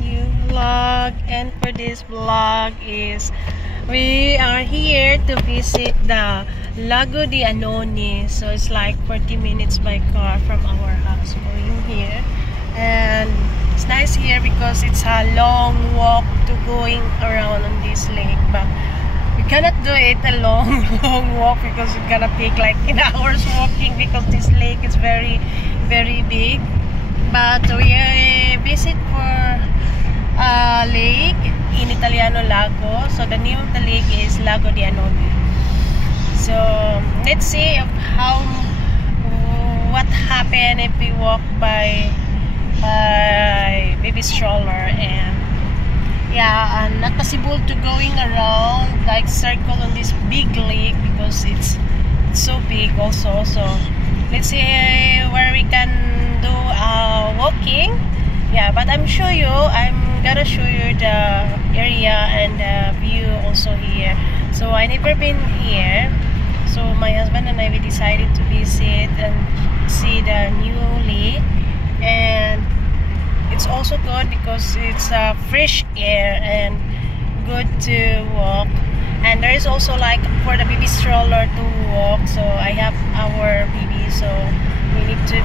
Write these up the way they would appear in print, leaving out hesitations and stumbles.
new vlog. And for this vlog is we are here to visit the Lago di Anones. So it's like 40 minutes by car from our house going here. And it's nice here because it's a long walk to going around on this lake. But we cannot do it a long walk because it's gonna take like an hour's walking because this lake is very big. But we visit for a lake in Italiano Lago. So the name of the lake is Lago di Anones. So let's see what happened if we walk by baby stroller. And yeah, not possible to going around like circle on this big lake because it's so big also. So let's see where we can do walking. Yeah, but I'm gonna show you the area and the view also here. So I never been here, so my husband and I, we decided to visit and see the new lake. And it's also good because it's fresh air and good to walk. And there is also like for the baby stroller to walk. So I have our baby, so we need to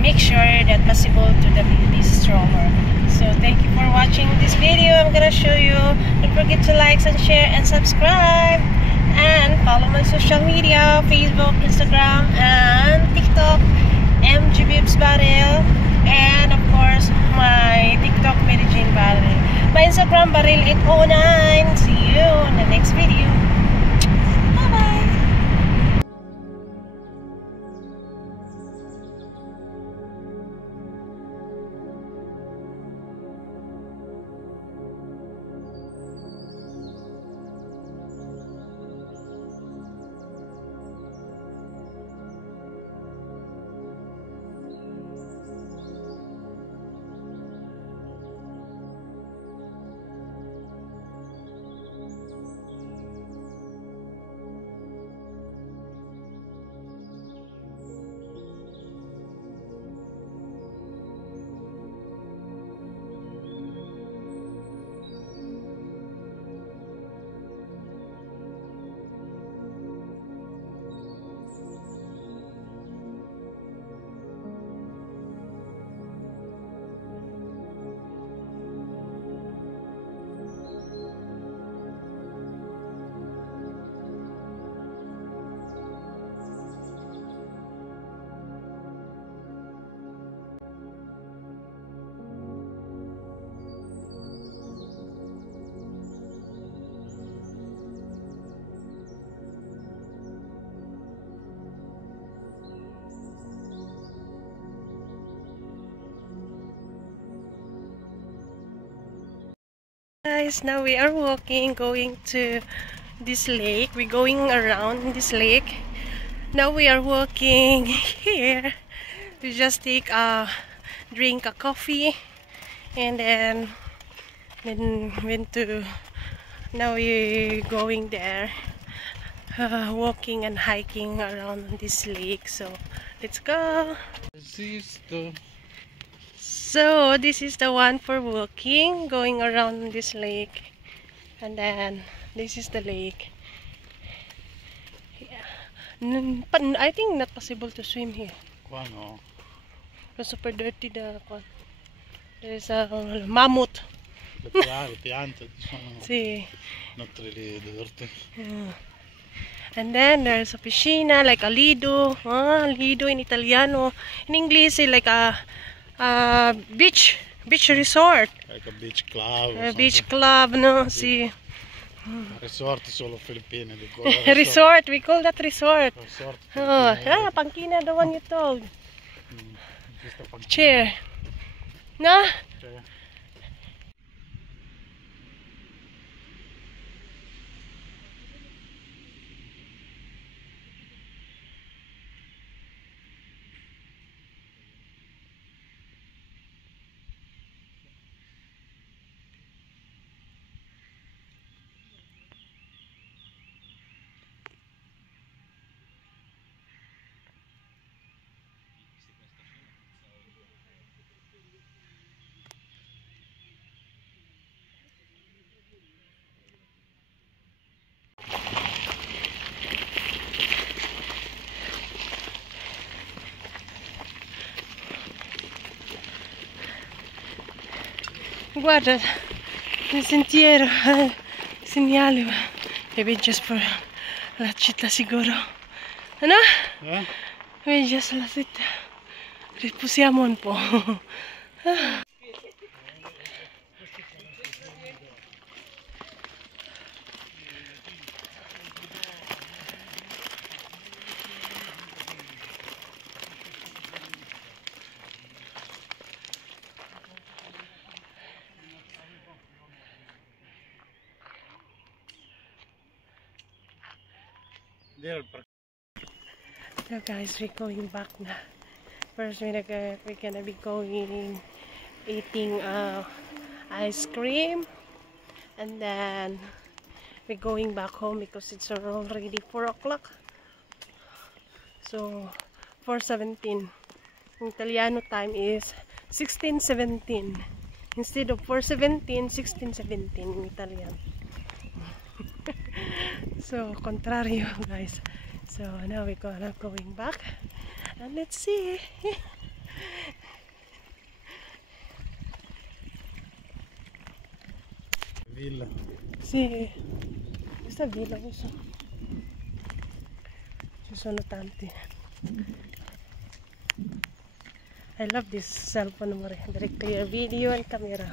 make sure that possible to the baby stroller. So thank you for watching this video. I'm gonna show you. Don't forget to like and share and subscribe, and follow my social media: Facebook, Instagram, and TikTok, MGBibs Baril, and of course my TikTok Mary Jane Baril, my Instagram Baril809. See you in the next video. Bye bye. Guys, now we are walking, going to this lake. We're going around this lake. Now we are walking here. We just take drink a coffee, and then went to. Now we're going there, walking and hiking around this lake. So let's go. So this is the one for walking, going around this lake, and then this is the lake. Yeah. I think not possible to swim here. No. It's super dirty the one. There's a mammoth. Le piante sono See. not really dirty. Yeah. And then there's a piscina, like a lido. Lido in Italiano. In English, like a beach resort. Like a beach club. A beach club, no? See. Resort solo Filippine. Resort, we call that resort. Resort. Pangkina the one you told. Chair. No? Chair. Guarda, il sentiero, segnali, maybe just for la città sicuro. No? Maybe just la città. Riposiamo un po'. So guys, we're going back now. First, we're gonna be going eating ice cream, and then we're going back home because it's already 4 o'clock. So 4:17. In Italiano time is 16:17. Instead of 4:17, 16:17 in Italian. So contrario, guys. So now we're going back, and let's see. Villa. Sì, questa villa ci sono tanti. I love this cell phone, amore. Very clear video and camera.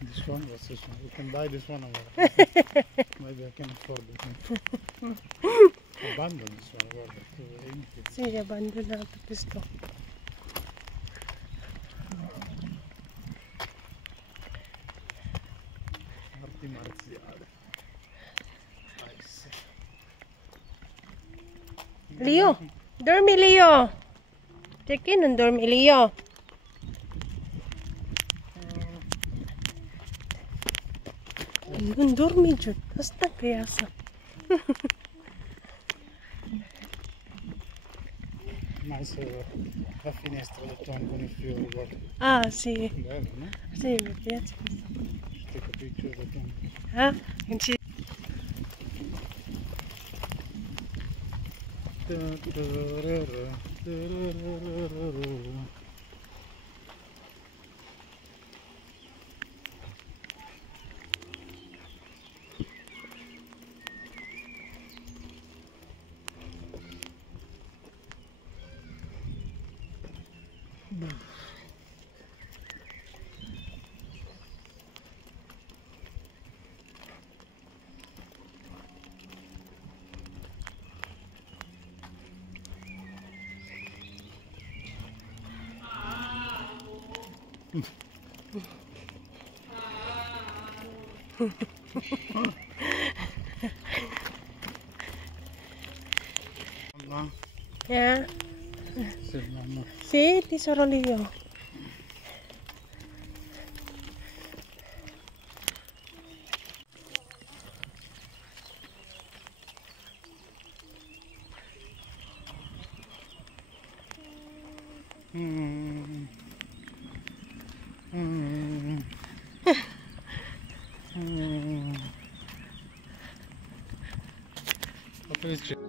This one, what's this one? You can buy this one. Maybe I can afford it. Abandon this one, guarda. Sì, abbandonato questo. Arti marziali. Nice. Leo, dormi Leo. Perché non dormi Leo? Non dormi giù, basta che Nice la finestra del Tom con il fiore, guarda. Ah, sì. Bello, no? Sì, mi piace questo. Take a picture of the Tom. Ah, non ci... Mamma? Yeah. Sì, mamma. Sì, tesoro Leo. What is it?